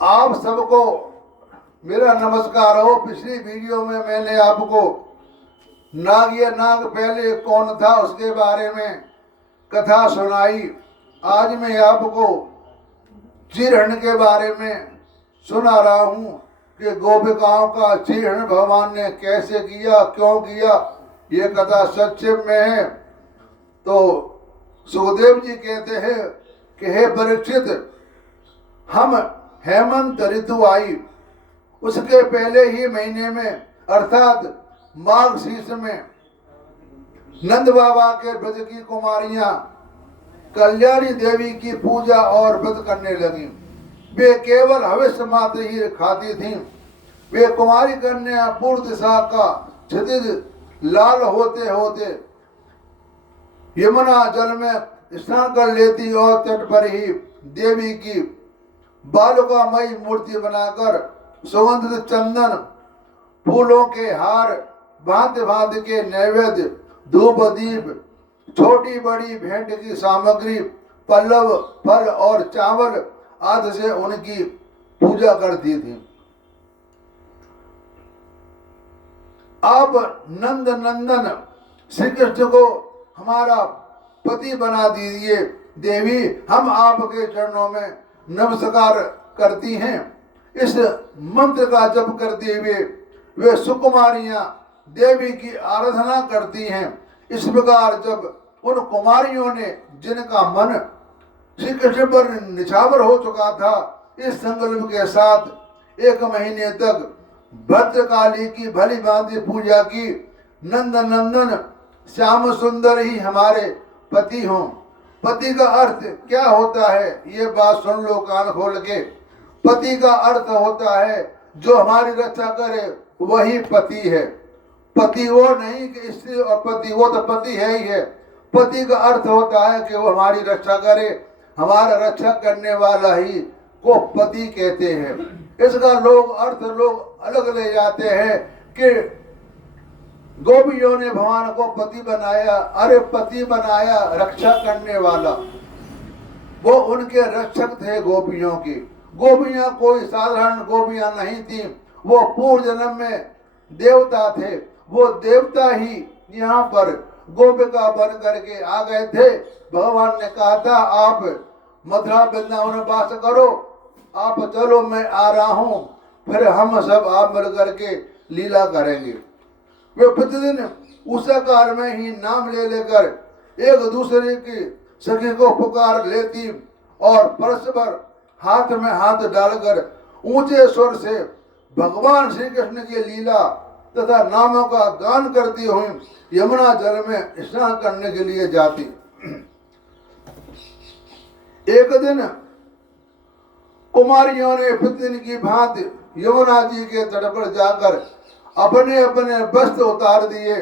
आप सबको मेरा नमस्कार हो। पिछली वीडियो में मैंने आपको नाग या नाग पहले कौन था उसके बारे में कथा सुनाई। आज मैं आपको चीरहरण के बारे में सुना रहा हूँ कि गोपिकाओं का चीरहरण भगवान ने कैसे किया, क्यों किया। ये कथा संक्षेप में है। तो सुखदेव जी कहते हैं कि हे परीक्षित, हम हेमंत ऋतु आई उसके पहले ही महीने में अर्थात माघ शीर्ष में नंद बाबा के व्रत की कुमारियां कल्याणी देवी की पूजा और व्रत करने लगी। वे केवल हविष्य मात्र ही खाती थीं। वे कुमारी कन्या पूर्व दिशा का क्षितिज लाल होते होते यमुना जल में स्नान कर लेती और तट पर ही देवी की बालुकामयी मूर्ति बनाकर सुगंधित चंदन फूलों के हार भांति भांति के नैवेद्य धूप दीप छोटी बड़ी भेंट की सामग्री पल्लव फल और चावल आदि से उनकी पूजा करती थी। आप नंद नंदन श्री कृष्ण को हमारा पति बना दीजिए। देवी, हम आपके चरणों में नमस्कार करती हैं। इस मंत्र का जप करते हुए वे सुकुमारियां देवी की आराधना करती हैं। इस प्रकार जब उन कुमारियों ने, जिनका मन श्री कृष्ण पर निछावर हो चुका था, इस संकल्प के साथ 1 महीने तक भद्रकाली की भली भांति पूजा की, नंद नंदन श्याम सुंदर ही हमारे पति हों। पति का अर्थ क्या होता है, ये बात सुन लो कान खोल के। पति का अर्थ होता है जो हमारी रक्षा करे, वही पति है। पति वो नहीं कि स्त्री और पति, वो तो पति है ही है। पति का अर्थ होता है कि वो हमारी रक्षा करे, हमारा रक्षा करने वाला ही को पति कहते हैं। इसका लोग अलग ले जाते हैं कि गोपियों ने भगवान को पति बनाया। अरे पति बनाया, रक्षा करने वाला, वो उनके रक्षक थे गोपियों की। गोपियां कोई साधारण गोपियां नहीं थी, वो पूर्व जन्म में देवता थे। वो देवता ही यहाँ पर गोपिका बन करके आ गए थे। भगवान ने कहा था आप मथुरा वृंदावन वास करो, आप चलो मैं आ रहा हूँ, फिर हम सब आप मिल करके लीला करेंगे। वे प्रतिदिन उषा काल में ही नाम ले लेकर एक दूसरे की सखी को पुकार लेती और परस्पर हाथ में हाथ डालकर ऊंचे स्वर से भगवान श्री कृष्ण की लीला तथा नामों का गान करती हुई यमुना जल में स्नान करने के लिए जाती। एक दिन कुमारियों ने प्रतिदिन की भांति यमुना जी के तट पर जाकर अपने अपने वस्त्र उतार दिए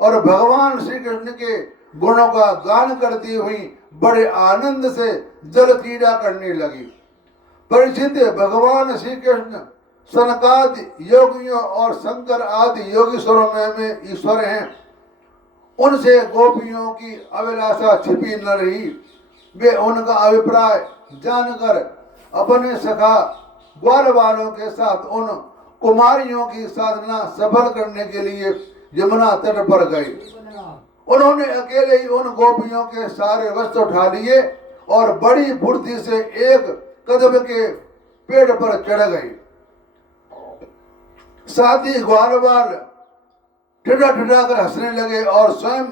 और भगवान श्री कृष्ण के गुणों का गान करती हुई बड़े आनंद से जल क्रीड़ा करने लगी। परिचित भगवान श्री कृष्ण सनकादि योगियों और शंकर आदि योगीश्वरों में ईश्वर हैं। उनसे गोपियों की अभिलाषा छिपी न रही। वे उनका अभिप्राय जानकर अपने सखा ग्वाल वालों के साथ उन कुमारियों की साधना सफल करने के लिए यमुना तट पर गए। उन्होंने अकेले ही उन गोपियों के सारे वस्त्र उठा लिए और बड़ी फुर्ती से एक कदम के पेड़ पर चढ़ गए। साथ ही ग्वाल वाल ठिठा ठिठा कर हंसने लगे और स्वयं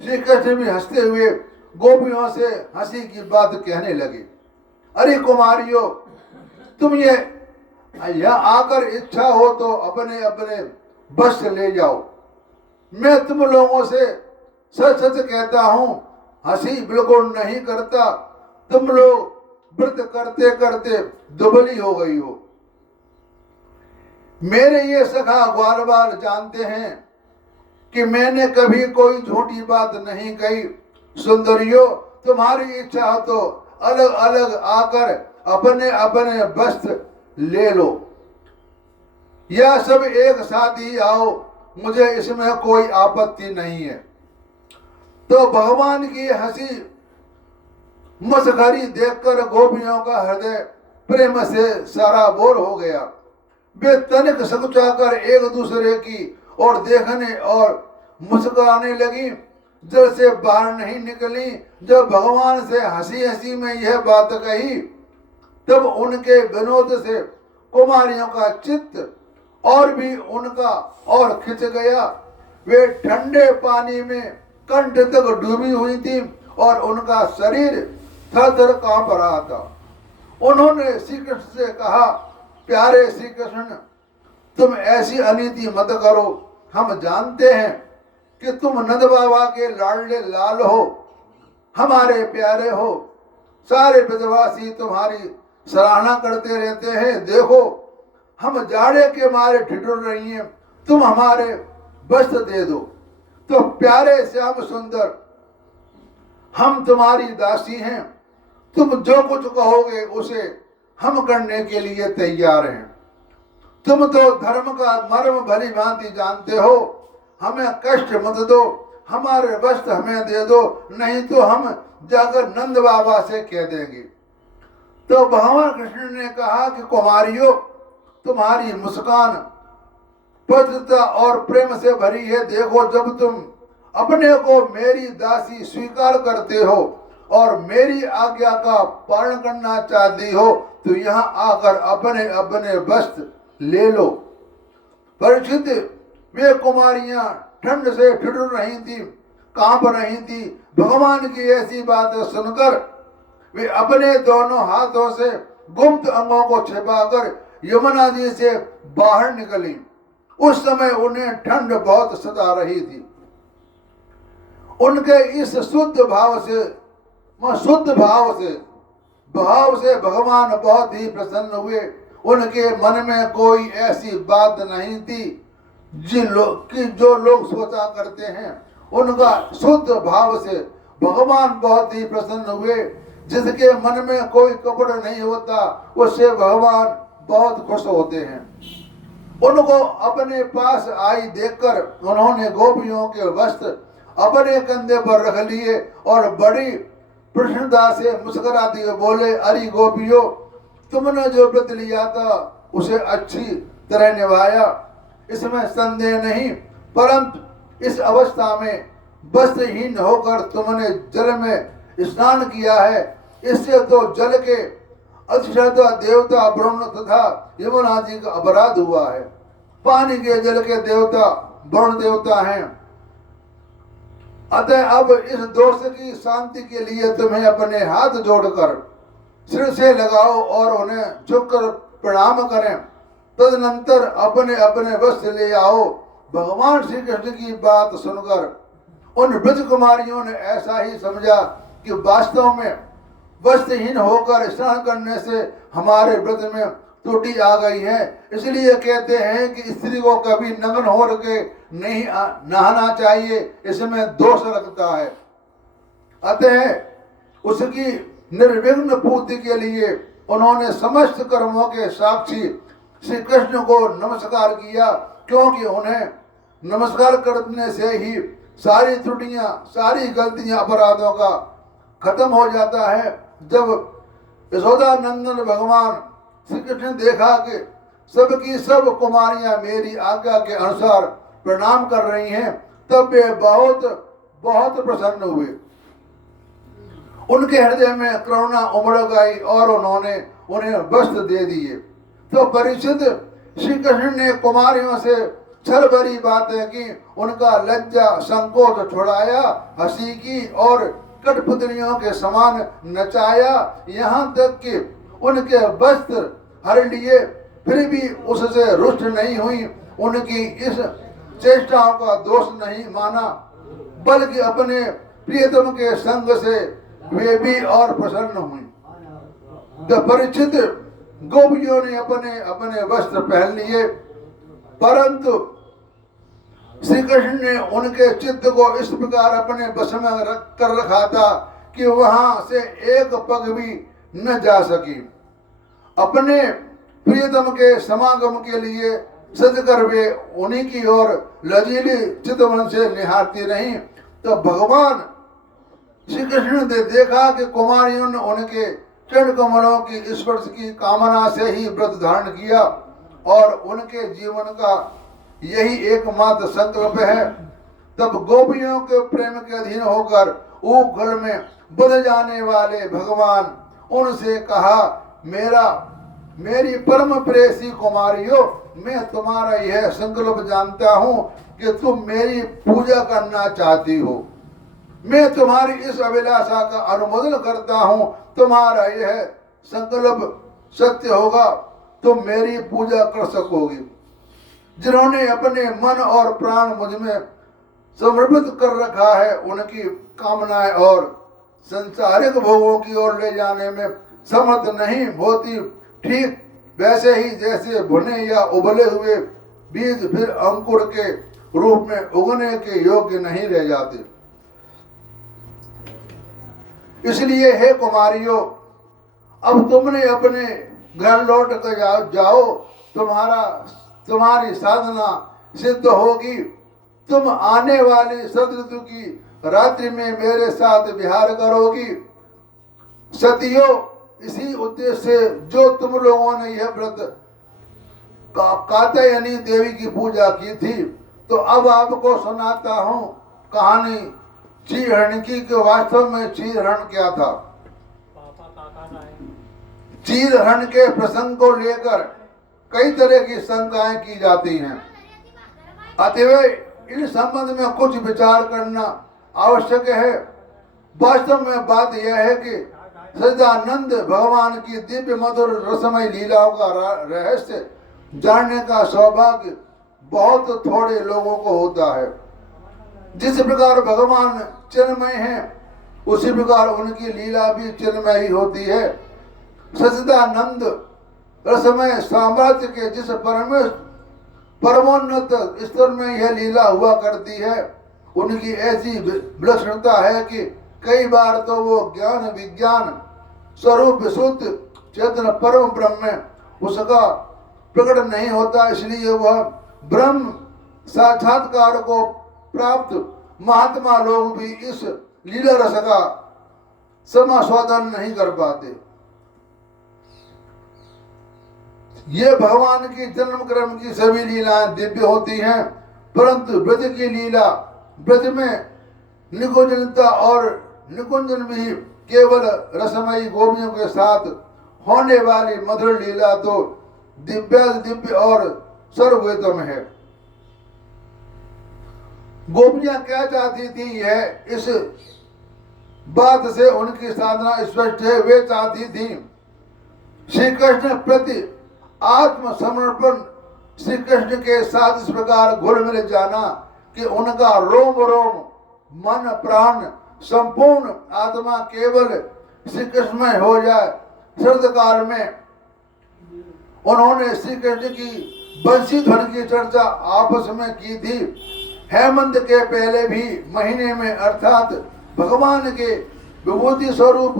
श्री कृष्ण भी हंसते हुए गोपियों से हंसी की बात कहने लगे। अरे कुमारियों, तुम ये यहाँ आकर इच्छा हो तो अपने अपने वस्त्र ले जाओ। मैं तुम लोगों से सच सच कहता हूँ, हंसी बिल्कुल नहीं करता। तुम लोग व्रत करते करते दुबली हो गई हो। मेरे ये सखा ग्वाल वाल जानते हैं कि मैंने कभी कोई झूठी बात नहीं कही। सुंदरियों, तुम्हारी इच्छा हो तो अलग अलग आकर अपने अपने वस्त्र ले लो, या सब एक साथ ही आओ, मुझे इसमें कोई आपत्ति नहीं है। तो भगवान की हंसी मस्खरी देखकर गोपियों का हृदय प्रेम से सारा बोर हो गया। वे तनिक सकुचाकर एक दूसरे की ओर देखने और मुस्कुराने लगी। जल से बाहर नहीं निकली। जब भगवान से हंसी हंसी में यह बात कही, तब उनके विनोद से कुमारियों का चित्त और भी उनका और खिंच गया। वे ठंडे पानी में कंठ तक डूबी हुई थी और उनका शरीर थर थर कांप रहा था। उन्होंने श्री कृष्ण से कहा, प्यारे श्री कृष्ण, तुम ऐसी अनीति मत करो। हम जानते हैं कि तुम नंद बाबा के लाडले लाल हो, हमारे प्यारे हो। सारे ब्रजवासी तुम्हारी सराहना करते रहते हैं। देखो, हम जाड़े के मारे ठिठुर रही हैं, तुम हमारे वस्त्र दे दो। तो प्यारे श्याम सुंदर, हम तुम्हारी दासी हैं। तुम जो कुछ कहोगे उसे हम करने के लिए तैयार हैं। तुम तो धर्म का मर्म भली भांति जानते हो। हमें कष्ट मत दो, हमारे वस्त्र हमें दे दो, नहीं तो हम जाकर नंद बाबा से कह देंगे। तो भगवान कृष्ण ने कहा कि कुमारियों, तुम्हारी मुस्कान पवित्रता और प्रेम से भरी है। देखो, जब तुम अपने को मेरी दासी स्वीकार करते हो और मेरी आज्ञा का पालन करना चाहती हो, तो यहाँ आकर अपने अपने वस्त्र ले लो। परीक्षित, वे कुमारियां ठंड से ठिठुर रही थी, कांप रही थी। भगवान की ऐसी बात सुनकर वे अपने दोनों हाथों से गुप्त अंगों को छिपाकर यमुना जी से बाहर निकली। उस समय उन्हें ठंड बहुत सता रही थी। उनके इस शुद्ध भाव से भगवान बहुत ही प्रसन्न हुए। उनके मन में कोई ऐसी बात नहीं थी जो लोग सोचा करते हैं। उनका शुद्ध भाव से भगवान बहुत ही प्रसन्न हुए। जिसके मन में कोई कपट नहीं होता, उससे भगवान बहुत खुश होते हैं। उनको अपने पास आई देखकर उन्होंने गोपियों के वस्त्र अपने कंधे पर रख लिए और बड़ी प्रसन्नता से मुस्कुराते हुए बोले, अरे गोपियों, तुमने जो व्रत लिया था उसे अच्छी तरह निभाया, इसमें संदेह नहीं। परंतु इस अवस्था में वस्त्रहीन होकर तुमने जल में स्नान किया है। इससे तो जल के अधिष्ठाता देवता वरुण तथा यमुना जी का अपराध हुआ है। पानी के जल के देवता वरुण देवता हैं। अतः अब इस दोष की शांति के लिए तुम्हें अपने हाथ जोड़कर सिर से लगाओ और उन्हें झुककर प्रणाम करें। तदनंतर अपने अपने वस्त्र ले आओ। भगवान श्री कृष्ण की बात सुनकर उन ब्रज कुमारियों ने ऐसा ही समझा कि वास्तव में वस्त्रहीन होकर स्नान करने से हमारे व्रत में त्रुटि आ गई है। इसलिए कहते हैं कि स्त्री को कभी नग्न हो के नहीं नहाना चाहिए, इसमें दोष लगता है। अतः उसकी निर्विघ्न पूर्ति के लिए उन्होंने समस्त कर्मों के साक्षी श्री कृष्ण को नमस्कार किया, क्योंकि उन्हें नमस्कार करने से ही सारी त्रुटियां, सारी गलतियां, अपराधों का खत्म हो जाता है। जब यशोदा नंदन भगवान श्री कृष्ण ने देखा कि सबकी सब कुमारियां मेरी आज्ञा के अनुसार प्रणाम कर रही हैं, तब वे बहुत बहुत प्रसन्न हुए। उनके हृदय में करुणा उमड़ गई और उन्होंने उन्हें वस्त्र दे दिए। तो परीक्षित, श्री कृष्ण ने कुमारियों से छल भरी बातें की, उनका लज्जा संकोच छुड़ाया, हंसी की और कठपुतलियों के समान नचाया, यहाँ तक कि उनके वस्त्र हर लिए, फिर भी उससे रुष्ट नहीं हुई। उनकी इस चेष्टाओं का दोष नहीं माना, बल्कि अपने प्रियतम के संग से वे भी और प्रसन्न हुई। जब परीक्षित गोपियों ने अपने अपने वस्त्र पहन लिए, परंतु श्री कृष्ण ने उनके चित्त को इस प्रकार अपने वश में कर रखा था कि वहां से एक पग भी न जा सकी। अपने प्रियतम के समागम के लिए सजकर वे उन्हीं की ओर लजीली चितवन से निहारती रहीं। तो भगवान श्री कृष्ण ने देखा कि कुमारियों ने उनके चरण कमलों की स्पर्श की कामना से ही व्रत धारण किया और उनके जीवन का यही एकमात्र संकल्प है। तब गोपियों के प्रेम के अधीन होकर ऊखल में बध जाने वाले भगवान उनसे कहा, मेरी परम प्रेसी कुमारियों, मैं तुम्हारा यह संकल्प जानता हूँ कि तुम मेरी पूजा करना चाहती हो। मैं तुम्हारी इस अभिलाषा का अनुमोदन करता हूँ। तुम्हारा यह संकल्प सत्य होगा, तुम मेरी पूजा कर सकोगी। जिन्होंने अपने मन और प्राण मुझ में समर्पित कर रखा है, उनकी कामनाएं और संसारिक भोगों की ओर ले जाने में समर्थ नहीं होती। ठीक वैसे ही जैसे भुने या उबले हुए बीज फिर अंकुर के रूप में उगने के योग्य नहीं रह जाते। इसलिए हे कुमारियों, अब तुमने अपने घर लौट कर जाओ। तुम्हारी साधना सिद्ध होगी। तुम आने वाली शरद ऋतु की रात्रि में मेरे साथ विहार करोगी। सतियों, इसी उद्देश्य से जो तुम लोगों ने यह व्रत कात्यायनी देवी की पूजा की थी, तो अब आपको सुनाता हूँ कहानी चीरहरण की। वास्तव में चीरहरण क्या था? चीरहरण के प्रसंग को लेकर कई तरह की शंकाएं की जाती हैं। अतएव इन संबंध में कुछ विचार करना आवश्यक है। वास्तव में बात यह है कि सच्चिदानंद भगवान की दिव्य मधुर रसमय लीलाओं का रहस्य जानने का सौभाग्य बहुत थोड़े लोगों को होता है। जिस प्रकार भगवान चिन्मय हैं, उसी प्रकार उनकी लीला भी चिन्मय ही होती है। सच्चिदानंद रसमय साम्राज्य के जिस परमोन्नत स्तर में यह लीला हुआ करती है, उनकी ऐसी विलक्षणता है कि कई बार तो वो ज्ञान विज्ञान स्वरूप विशुद्ध चेतन परम ब्रह्म में उसका प्रकट नहीं होता। इसलिए वह ब्रह्म साक्षात्कार को प्राप्त महात्मा लोग भी इस लीला रस का समास्वादन नहीं कर पाते। ये भगवान की जन्म क्रम की सभी लीलाएं दिव्य होती हैं, परंतु ब्रज की लीला, ब्रज में निकुंजनता और निकुंजन भी केवल रसमयी गोपियों के साथ होने वाली मधुर लीला तो दिव्य और सर्वोत्तम है। गोपियां क्या चाहती थी, यह इस बात से उनकी साधना स्पष्ट है। वे चाहती थी श्री कृष्ण प्रति आत्मसमर्पण, श्री कृष्ण के साथ इस प्रकार घुल मिल जाना कि उनका रोम रोम मन प्राण संपूर्ण आत्मा केवल श्री कृष्ण में हो जाए। शरद काल में उन्होंने श्री कृष्ण की बंसी ध्वनि की चर्चा आपस में की थी। हेमंत के पहले भी महीने में अर्थात भगवान के विभूति स्वरूप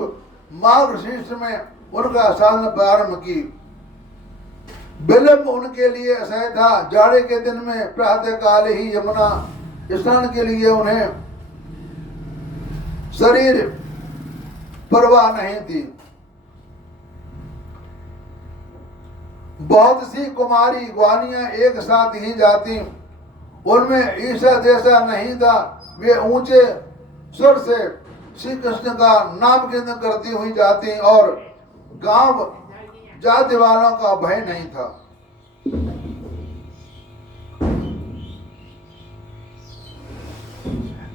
माघ शीर्ष में उनका साधन प्रारंभ की। विलंब उनके लिए असह्य था। जाड़े के दिन में प्रातः काल ही यमुना स्नान के लिए उन्हें शरीर परवाह नहीं थी। बहुत सी कुमारी ग्वालियां एक साथ ही जाती, उनमें ईर्ष्या जैसा नहीं था। वे ऊंचे स्वर से श्री कृष्ण का नाम कीर्तन करती हुई जाती और गांव जाति वालों का भय नहीं था।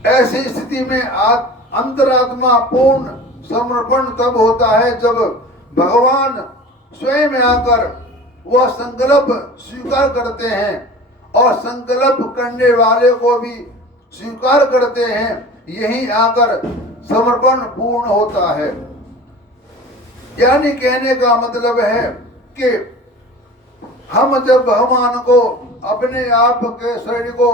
ऐसी स्थिति में अंतरात्मा पूर्ण समर्पण तब होता है जब भगवान स्वयं आकर वह संकल्प स्वीकार करते हैं और संकल्प करने वाले को भी स्वीकार करते हैं। यही आकर समर्पण पूर्ण होता है। यानी कहने का मतलब है कि हम जब भगवान को अपने आप के शरीर को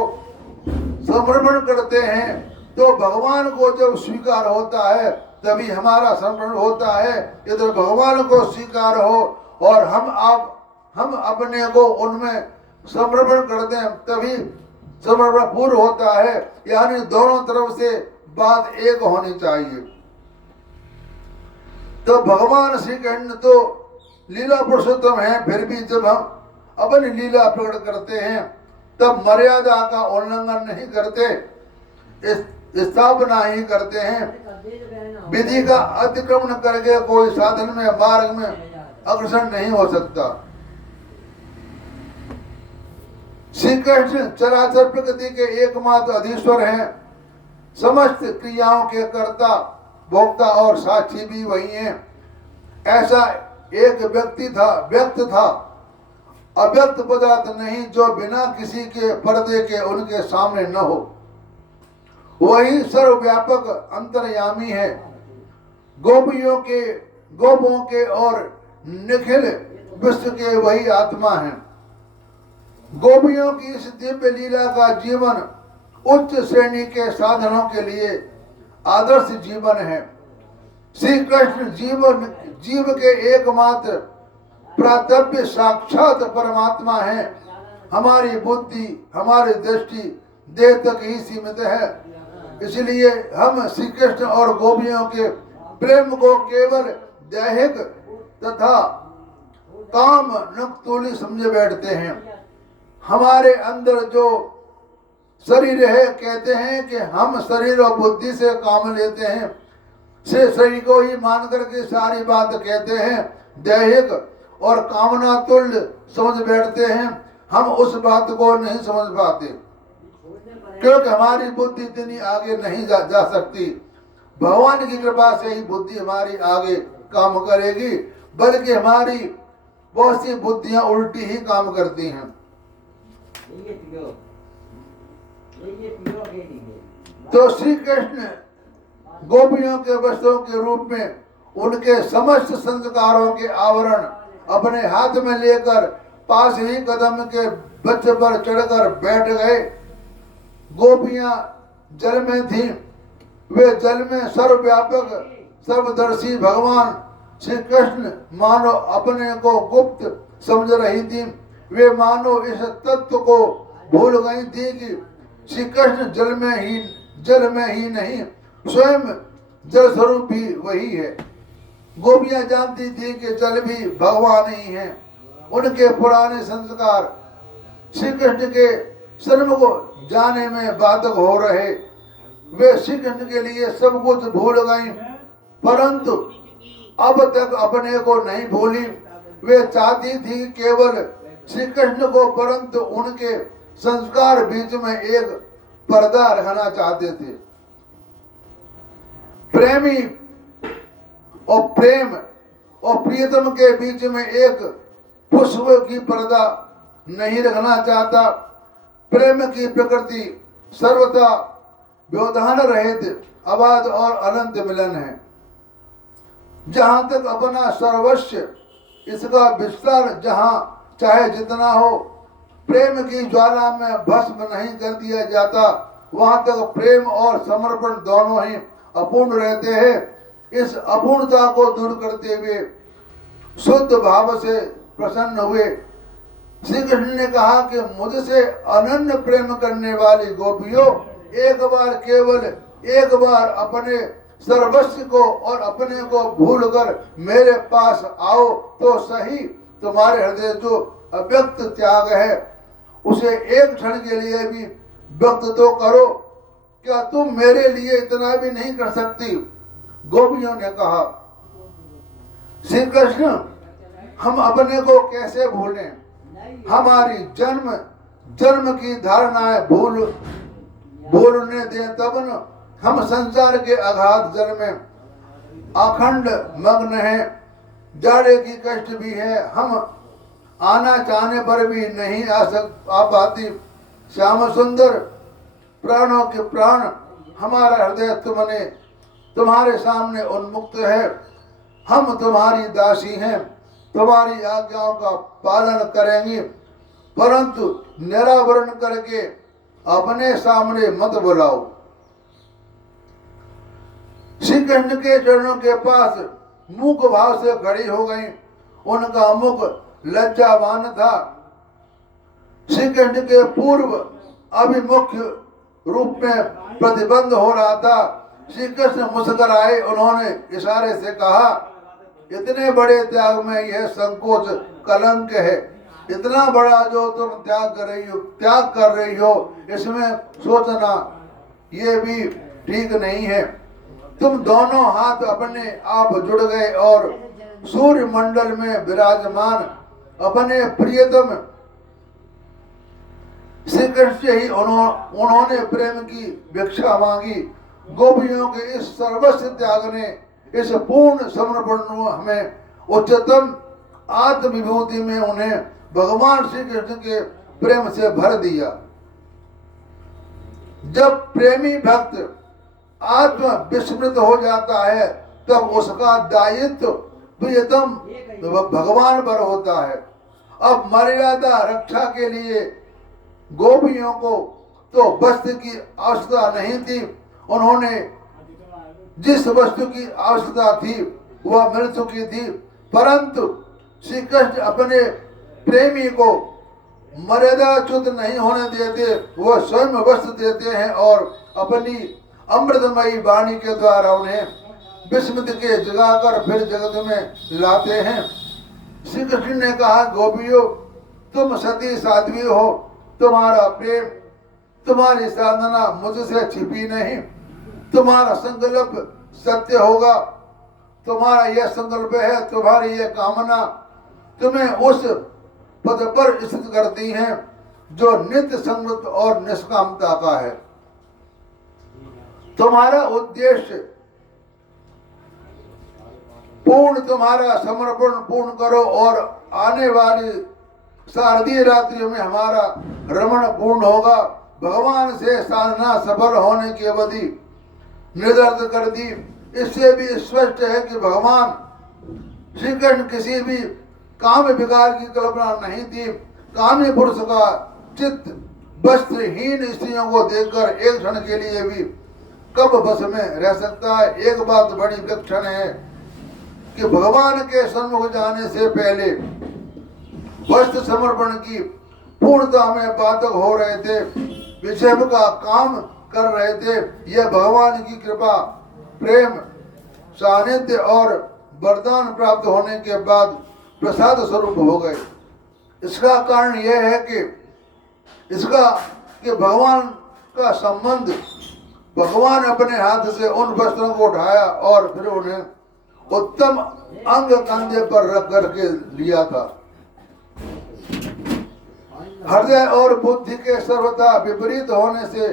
समर्पण करते हैं तो भगवान को जब स्वीकार होता है तभी हमारा समर्पण होता है। इधर भगवान को स्वीकार हो और हम अपने को उनमें समर्पण करते हैं तभी समर्पण पूर्ण होता है। यानी दोनों तरफ से बात एक होनी चाहिए। तो भगवान श्री कृष्ण तो लीला पुरुषोत्तम है, फिर भी जब हम अपनी लीला प्रकट करते हैं तब मर्यादा का उल्लंघन नहीं करते, स्थापना ही करते हैं। विधि का अतिक्रमण करके कोई साधन में मार्ग में अग्रसर नहीं हो सकता। श्री कृष्ण चराचर प्रकृति के एकमात्र अधीश्वर हैं, समस्त क्रियाओं के कर्ता भोक्ता और साक्षी भी वही हैं। ऐसा एक व्यक्त था, अव्यक्त पदार्थ नहीं जो बिना किसी के पर्दे के उनके सामने न हो। वही सर्वव्यापक अंतर्यामी है, गोपों के और निखिल विश्व के वही आत्मा है। गोपियों की इस दिव्य लीला का जीवन उच्च श्रेणी के साधनों के लिए आदर्श जीवन है। श्री कृष्ण जीव के एकमात्र प्रातव्य साक्षात परमात्मा है। हमारी बुद्धि, हमारी दृष्टि देह तक ही सीमित है, इसलिए हम श्री कृष्ण और गोपियों के प्रेम को केवल दैहिक तथा काम नक्तूली समझे बैठते हैं। हमारे अंदर जो शरीर है, कहते हैं कि हम शरीर और बुद्धि से काम लेते हैं, से शरीर को ही मान करके सारी बात कहते हैं, दैहिक और कामना तुल्य समझ बैठते हैं। हम उस बात को नहीं समझ पाते क्योंकि हमारी बुद्धि इतनी आगे नहीं जा सकती। भगवान की कृपा से ही बुद्धि हमारी आगे काम करेगी, बल्कि हमारी बहुत सी बुद्धियां उल्टी ही काम करती हैं। तो श्री कृष्ण गोपियों के वस्त्रों के रूप में उनके समस्त संस्कारों के आवरण अपने हाथ में लेकर पास ही कदम के बच्चे पर चढ़कर बैठ गए। गोपियां जल में थीं, वे जल में सर्वव्यापक सर्वदर्शी भगवान श्री कृष्ण मानो अपने को गुप्त समझ रही थी। वे मानो इस तत्व को भूल गई थी कि श्री कृष्ण जल में ही नहीं, स्वयं जल स्वरूप भी वही है। गोपियां जानती थी कि जल भी भगवान ही है। उनके पुराने संस्कार श्री कृष्ण के सन्मुख जाने में बाधक हो रहे। वे श्री कृष्ण के लिए सब कुछ भूल गई, परंतु अब तक अपने को नहीं भूली। वे चाहती थी केवल श्री कृष्ण को, परंतु उनके संस्कार बीच में एक पर्दा रहना चाहते थे। प्रेमी और प्रेम और प्रियतम के बीच में एक पुष्प की पर्दा नहीं रखना चाहता। प्रेम की प्रकृति सर्वथा व्यवधान रहित अबाध और अनंत मिलन है। जहां तक अपना सर्वस्व, इसका विस्तार जहां चाहे जितना हो, प्रेम की ज्वाला में भस्म नहीं कर दिया जाता, वहां तक प्रेम और समर्पण दोनों ही अपूर्ण रहते हैं। इस अपूर्णता को दूर करते हुए शुद्ध भाव से प्रसन्न हुए। श्री कृष्ण ने कहा कि मुझसे अनन्य प्रेम करने वाली गोपियों, केवल एक बार अपने सर्वस्व को और अपने को भूलकर मेरे पास आओ तो सही। तुम्हारे हृदय जो अव्यक्त त्याग है उसे एक क्षण के लिए भी व्यक्त तो करो। क्या तुम मेरे लिए इतना भी नहीं कर सकती? गोपियों ने कहा, श्री कृष्ण हम अपने को कैसे भूलें? हमारी जन्म की धारणाएं भूलने दें, तब न हम संसार के अगाध जल में अखंड मग्न हैं। जाड़े की कष्ट भी है, हम आना चाहने पर भी नहीं आ पाती। श्याम सुंदर प्राणों के प्राण, हमारा हृदय तुम्हारे सामने उन्मुक्त है। हम तुम्हारी दासी हैं, तुम्हारी आज्ञाओं का पालन करेंगे, परंतु निरावरण करके अपने सामने मत बुलाओ। श्री कृष्ण के चरणों के पास मूक भाव से खड़ी हो गई। उनका मुख लज्जावान था। श्री कृष्ण के पूर्व अभिमुख रूप में प्रतिबंध हो रहा था। श्री कृष्ण मुस्कुराए, उन्होंने इशारे से कहा, इतने बड़े त्याग में यह संकोच कलंक है। इतना बड़ा जो तुम त्याग कर रही हो, इसमें सोचना ये भी ठीक नहीं है। तुम दोनों हाथ अपने आप जुड़ गए और सूर्य मंडल में विराजमान अपने प्रियतम श्री कृष्ण से ही उन्होंने प्रेम की भिक्षा मांगी। गोपियों के इस सर्वस्व त्याग ने, इस पूर्ण समर्पण ने हमें उच्चतम आत्मविभूति में उन्हें भगवान श्री कृष्ण के प्रेम से भर दिया। जब प्रेमी भक्त आत्म विस्मृत हो जाता है, तब उसका दायित्व प्रियतम भगवान पर होता है। अब मर्यादा रक्षा के लिए गोपियों को तो वस्तु की आवश्यकता नहीं थी। उन्होंने जिस वस्तु की आवश्यकता थी वह मिल चुकी थी, परंतु श्री कृष्ण अपने प्रेमी को मर्यादाच्युत नहीं होने देते। वह स्वयं वस्तु देते हैं और अपनी अमृतमयी वाणी के द्वारा उन्हें विस्मृति के जगाकर फिर जगत में लाते हैं। श्री कृष्ण ने कहा, गोपियों तुम सती साध्वी हो, तुम्हारा प्रेम, तुम्हारी साधना मुझसे छिपी नहीं। तुम्हारा संकल्प सत्य होगा, तुम्हारा यह संकल्प है, तुम्हारी यह कामना तुम्हें उस पद पर स्थित करती है जो नित्य संगत और निष्कामता का है। तुम्हारा उद्देश्य पूर्ण, तुम्हारा समर्पण पूर्ण करो और आने वाली शारदीय रात्रि में हमारा रमण पूर्ण होगा। भगवान से साधना सफल होने की अवधि निर्धारित कर दी। इससे भी स्पष्ट है कि भगवान श्री कृष्ण किसी भी काम विकार की कल्पना नहीं थी। कामी पुरुष का चित्त वस्त्रहीन स्त्रियों को देखकर एक क्षण के लिए भी कब बस में रह सकता है। एक बात बड़ी विलक्षण है कि भगवान के सन्मुख जाने से पहले वस्त्र समर्पण की पूर्णता में बाधक हो रहे थे, विषय का काम कर रहे थे। यह भगवान की कृपा, प्रेम, सानिध्य और वरदान प्राप्त होने के बाद प्रसाद स्वरूप हो गए। इसका कारण यह है कि भगवान का संबंध, भगवान अपने हाथ से उन वस्त्रों को उठाया और फिर उन्हें उत्तम अंग कंधे पर रख करके लिया था। हृदय और बुद्धि के सर्वथा विपरीत होने से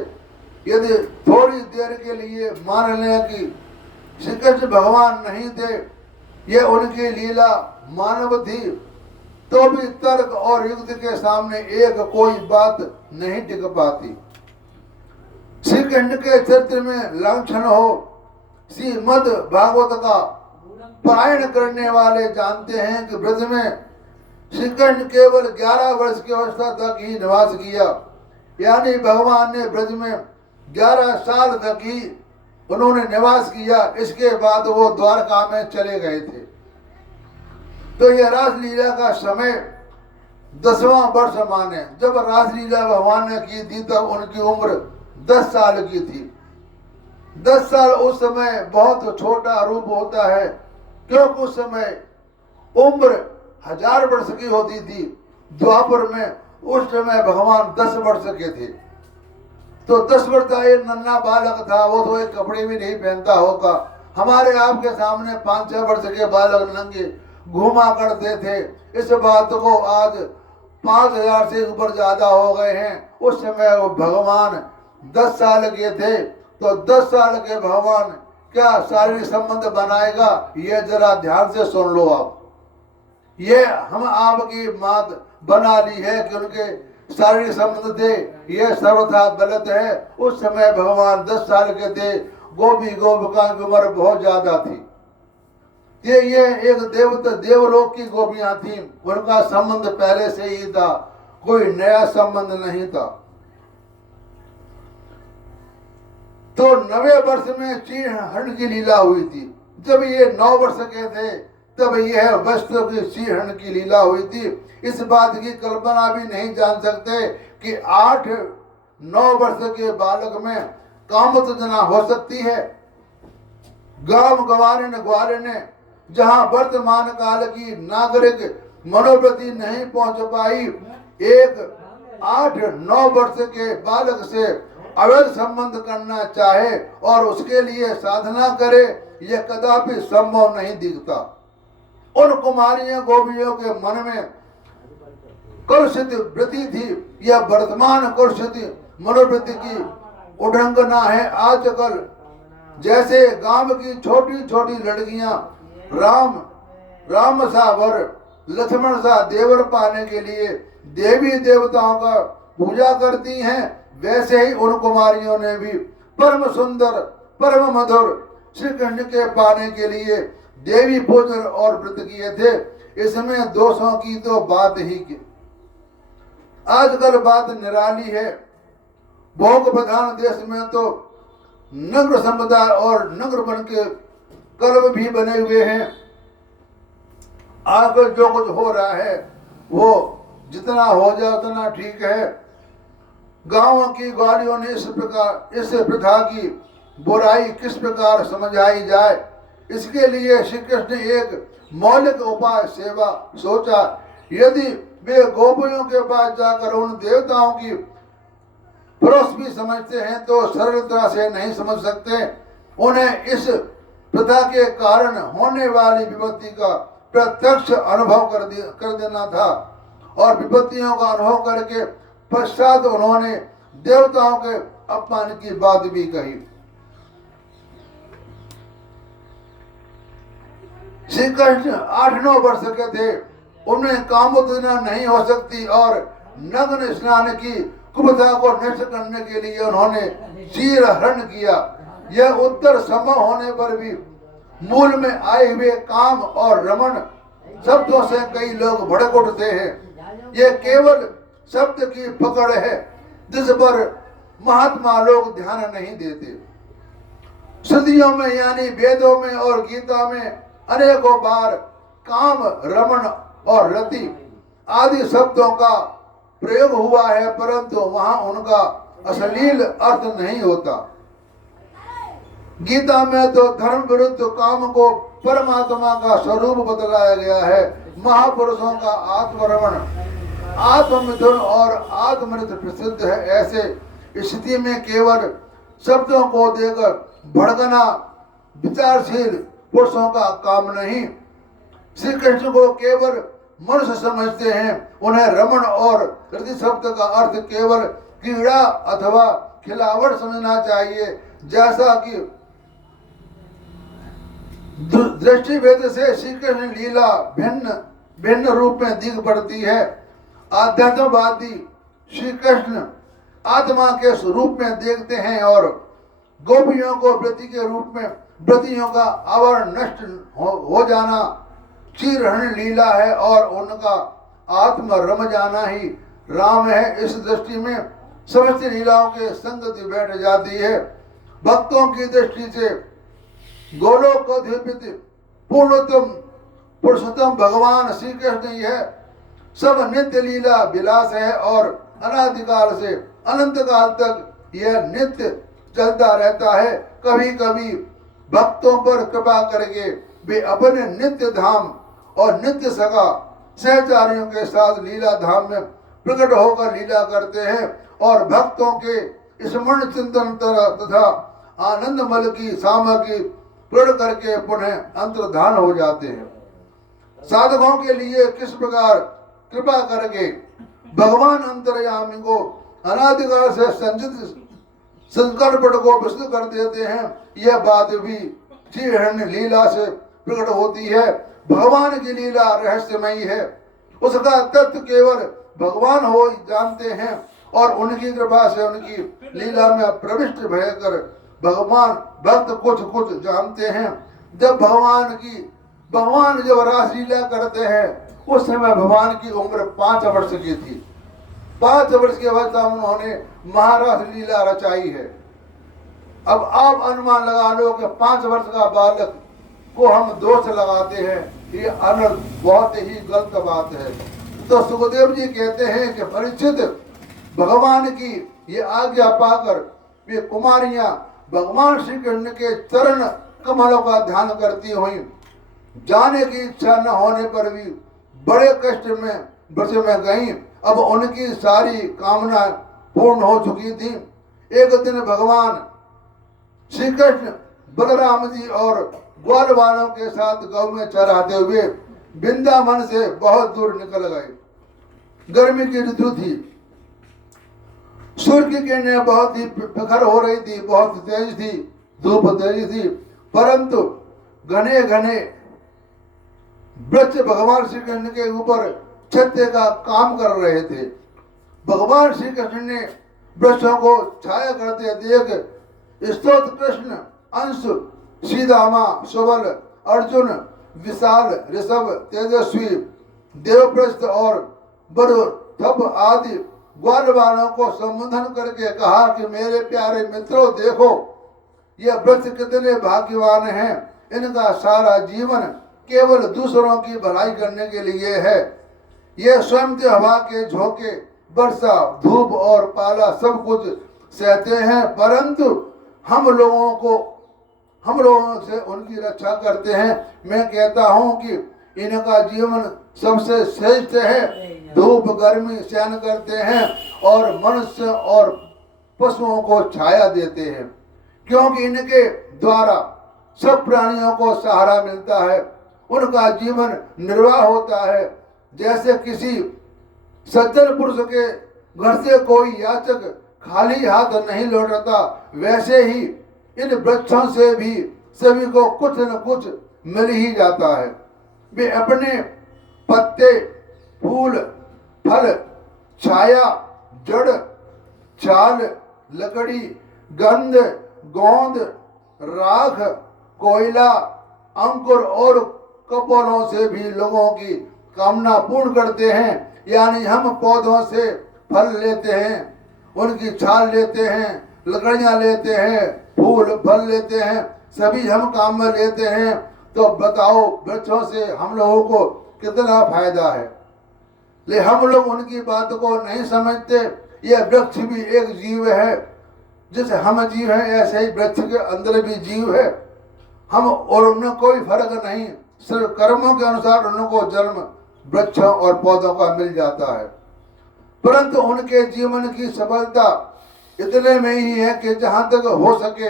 यदि थोड़ी देर के लिए मान लें कि श्री कृष्ण भगवान नहीं थे, यह उनकी लीला मानव थी, तो भी तर्क और युक्ति के सामने एक कोई बात नहीं टिक पाती। श्री कृष्ण के चरित्र में लांछन हो, श्रीमद् भागवत का पारायण करने वाले जानते हैं कि ब्रज में श्री कृष्ण केवल 11 वर्ष की अवस्था तक ही निवास किया। यानी भगवान ने ब्रज में 11 साल तक ही उन्होंने निवास किया। इसके बाद वो द्वारका में चले गए थे। तो यह रासलीला का समय 10वां वर्ष माने। जब रासलीला भगवान ने की थी तब उनकी उम्र 10 साल की थी। 10 साल उस समय बहुत छोटा रूप होता है, क्योंकि उस समय उम्र 1000 वर्ष की होती थी। द्वापर में उस समय भगवान 10 वर्ष के थे। तो 10 वर्ष का एक नन्हा बालक था, वो तो एक कपड़े भी नहीं पहनता होगा। हमारे आपके सामने 5-6 वर्ष के बालक नंगे घूमा करते थे। इस बात को आज 5000 से ऊपर ज्यादा हो गए हैं। उस समय वो भगवान 10 साल के थे। तो 10 साल के भगवान क्या शारीरिक संबंध बनाएगा, ये जरा ध्यान से सुन लो आप। ये हम आपकी बात बना ली है कि उनके शारीरिक संबंध थे, ये सर्वथा गलत है। उस समय भगवान 10 साल के थे। गोपी गोपिका की उम्र बहुत ज्यादा थी। ये एक देवलोक की गोपियां थी, उनका संबंध पहले से ही था, कोई नया संबंध नहीं था। तो 9वें वर्ष में श्रीहरण की लीला हुई थी। जब ये 9 वर्ष के थे तब यह वस्त्र की श्रीहरण की लीला हुई थी। इस बात की कल्पना भी नहीं जान सकते कि 8-9 वर्ष के बालक में कामोत्तेजना हो सकती है। गांव गवारे ने जहां वर्तमान काल की नागरिक मनोवृत्ति नहीं पहुंच पाई, एक 8-9 वर्ष के बालक से अवैध संबंध करना चाहे और उसके लिए साधना करे, यह कदापि संभव नहीं दिखता। उन कुमारियों गोपियों के मन में कलुषित वृत्ति थी। यह वर्तमान कलुषित मनोवृत्ति की उल्लंघना है। आजकल जैसे गांव की छोटी छोटी लड़कियां राम सा वर, लक्ष्मण सा देवर पाने के लिए देवी देवताओं का पूजा करती हैं, वैसे ही उन कुमारियों ने भी परम सुंदर परम मधुर श्री कृष्ण के पाने के लिए देवी पूजन और व्रत किए थे। इसमें दोषों की तो बात ही की। आजकल बात निराली है। भोग प्रधान देश में तो नगर समुदाय और नगर बन के क्लब भी बने हुए हैं। आगे जो कुछ हो रहा है वो जितना हो जाए उतना ठीक है। गांवों की ग्वालियों ने इस प्रथा की बुराई किस प्रकार समझाई जाए, इसके लिए श्री कृष्ण ने एक मौलिक उपाय सेवा सोचा। यदि वे गोपियों के पास जाकर उन देवताओं की परोस भी समझते हैं तो सरलता से नहीं समझ सकते। उन्हें इस प्रथा के कारण होने वाली विपत्ति का प्रत्यक्ष अनुभव कर देना था और विपत्तियों का अनुभव करके पश्चात उन्होंने देवताओं के अपमान की बात भी कही। श्री कृष्ण 8-9 वर्ष के थे। उन्हें कामोत्तेजना नहीं हो सकती और नग्न स्नान की कुप्रथा को नष्ट करने के लिए उन्होंने चीर हरण किया। यह उत्तर संभव होने पर भी मूल में आए हुए काम और रमण शब्दों से कई लोग भड़क उठते हैं। यह केवल शब्द की पकड़ है जिस पर महात्मा लोग ध्यान नहीं देते। श्रुतियों में यानी वेदों में और गीता में अनेकों बार काम, रमण और रति आदि शब्दों का प्रयोग हुआ है, परंतु वहां उनका अश्लील अर्थ नहीं होता। गीता में तो धर्म विरुद्ध काम को परमात्मा का स्वरूप बतलाया गया है। महापुरुषों का आत्मरमण, आत्ममिथुन और आत्मृत प्रसिद्ध है। ऐसे स्थिति में केवल शब्दों को देकर भड़कना विचारशील पुरुषों का काम नहीं। श्री कृष्ण को केवल मनुष्य समझते हैं। उन्हें रमण और रति शब्द का अर्थ केवल क्रीड़ा अथवा खिलावट समझना चाहिए। जैसा कि दृष्टि भेद से श्री कृष्ण लीला भिन्न भिन्न रूप में दिख पड़ती है। आध्यात्मवादी श्री कृष्ण आत्मा के स्वरूप में देखते हैं और गोपियों को व्रति के रूप में व्रतियों का आवरण नष्ट हो जाना चीरहरण लीला है और उनका आत्म रम जाना ही राम है। इस दृष्टि में समस्त लीलाओं के संगति बैठ जाती है। भक्तों की दृष्टि से गोलोक अधिपति पूर्णोत्तम पुरुषोत्तम भगवान श्री कृष्ण ही है। सब नित्य लीला विलास है और अनादिकाल से अनंत काल तक यह नित्य चलता रहता है। कभी कभी भक्तों पर कृपा करके वे अपने नित्य धाम और नित्य सगा सहचारियों के साथ लीला धाम में प्रकट होकर लीला करते हैं और भक्तों के स्मरण चिंतन तथा आनंद मल की सामग्री पूर्ण करके पुनः अंतर्धान हो जाते हैं। साधकों के लिए किस प्रकार कृपा करके भगवान अंतर्यामी को अनादिकाल से संचित संकल्प को विस्तृत कर देते हैं, यह बात भी श्री हिरण्य लीला से प्रकट होती है। भगवान की लीला रहस्यमयी है, उसका तत्व केवल भगवान हो जानते हैं और उनकी कृपा से उनकी लीला में प्रविष्ट भयकर भगवान भक्त कुछ कुछ जानते हैं। जब भगवान जब रास लीला करते हैं उस समय भगवान की उम्र 5 वर्ष की थी। 5 वर्ष की अवस्था में उन्होंने महारास लीला रचाई है। अब आप अनुमान लगा लो कि 5 वर्ष का बालक को हम दोष लगाते हैं, ये अनर्थ बहुत ही गलत बात है। तो सुखदेव जी कहते हैं कि परीक्षित भगवान की ये आज्ञा पाकर वे कुमारियां भगवान श्री कृष्ण के चरण कमलों का ध्यान करती हुई जाने की इच्छा न होने पर भी बड़े कष्ट में ब्रज में गईं। अब उनकी सारी कामना पूर्ण हो चुकी थी। एक दिन भगवान श्री कृष्ण बलराम जी और ग्वाल वालों के साथ गौ में चराते हुए वृंदावन से बहुत दूर निकल गए। गर्मी की ऋतु थी, सूर्य की किरणें बहुत ही प्रखर हो रही थी, बहुत तेज थी, धूप तेज थी, परंतु घने घने वृक्ष भगवान श्री कृष्ण के ऊपर छत्ते का काम कर रहे थे। भगवान श्री कृष्ण ने वृक्षों को छाया करते देख स्तोत्र कृष्ण, अंश, सीधामा, सुबल, अर्जुन, विशाल, ऋषभ, तेजस्वी, देवप्रस्थ और बरुथप आदि ग्वाल वालों को संबोधन करके कहा कि मेरे प्यारे मित्रों, देखो ये वृक्ष कितने भाग्यवान हैं। इनका सारा जीवन केवल दूसरों की भलाई करने के लिए है। ये स्वयं के हवा के झोंके, वर्षा, धूप और पाला सब कुछ सहते हैं, परंतु हम लोगों से उनकी रक्षा करते हैं। मैं कहता हूँ कि इनका जीवन सबसे श्रेष्ठ है। धूप गर्मी सहन करते हैं और मनुष्य और पशुओं को छाया देते हैं, क्योंकि इनके द्वारा सब प्राणियों को सहारा मिलता है। उनका जीवन निर्वाह होता है। जैसे किसी सज्जन पुरुष के घर से कोई याचक खाली हाथ नहीं लौटता, वैसे ही इन वृक्षों से भी सभी को कुछ न कुछ मिल ही जाता है। वे अपने पत्ते, फूल, फल, छाया, जड़, छाल, लकड़ी, गंध, गोंद, राख, कोयला, अंकुर और कपोलों से भी लोगों की कामना पूर्ण करते हैं। यानी हम पौधों से फल लेते हैं, उनकी छाल लेते हैं, लकड़ियां लेते हैं, फूल फल लेते हैं, सभी हम काम में लेते हैं। तो बताओ वृक्षों से हम लोगों को कितना फायदा है, लेकिन हम लोग उनकी बात को नहीं समझते। यह वृक्ष भी एक जीव है, जैसे हम जीव हैं ऐसे ही वृक्ष के अंदर भी जीव है। हम और उनमें कोई फर्क नहीं, सिर्फ कर्मों के अनुसार उनको जन्म वृक्षों और पौधों का मिल जाता है। परंतु उनके जीवन की सफलता इतने में ही है कि जहां तक हो सके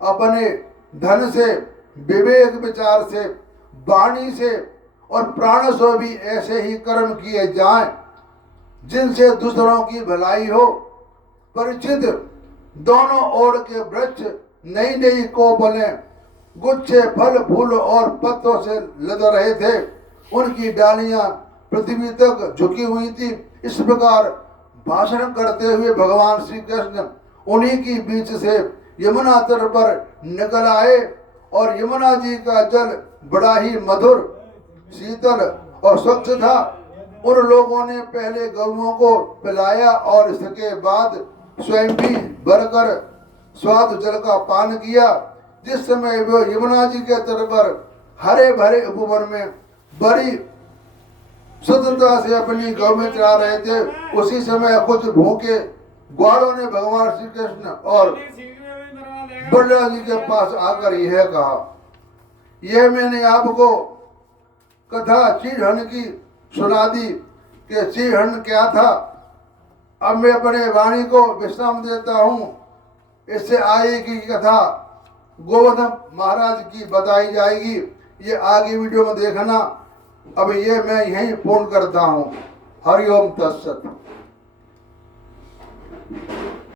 अपने धन से, विवेक विचार से, वाणी से और प्राण से भी ऐसे ही कर्म किए जाएं जिनसे दूसरों की भलाई हो। परिचित दोनों ओर के वृक्ष नई नई कोपलें, गुच्छे, फल, फूल और पत्तों से लद रहे थे। उनकी डालियां पृथ्वी तक झुकी हुई थी। इस प्रकार भाषण करते हुए भगवान श्री कृष्ण उन्हीं की बीच से यमुना तट पर निकल आए और यमुना जी का जल बड़ा ही मधुर, शीतल और स्वच्छ था। उन लोगों ने पहले गौओं को पिलाया और इसके बाद स्वयं भी भरकर स्वाद जल का पान किया। जिस समय वो यमुना जी के तट पर हरे भरे उपवन में बड़ी स्वतंत्रता से अपनी गौ में चरा रहे थे, उसी समय कुछ भूखे ग्वालों ने भगवान श्री कृष्ण और बलराम जी के पास आकर यह कहा, यह मैंने आपको कथा चीढ़न की सुना दी कि चीढ़न क्या था। अब मैं अपने वाणी को विश्राम देता हूँ। इससे आगे की कथा गोवर्धन महाराज की बताई जाएगी। ये आगे वीडियो में देखना। अब ये मैं यहीं पूर्ण करता हूँ। हरिओम तत्सत।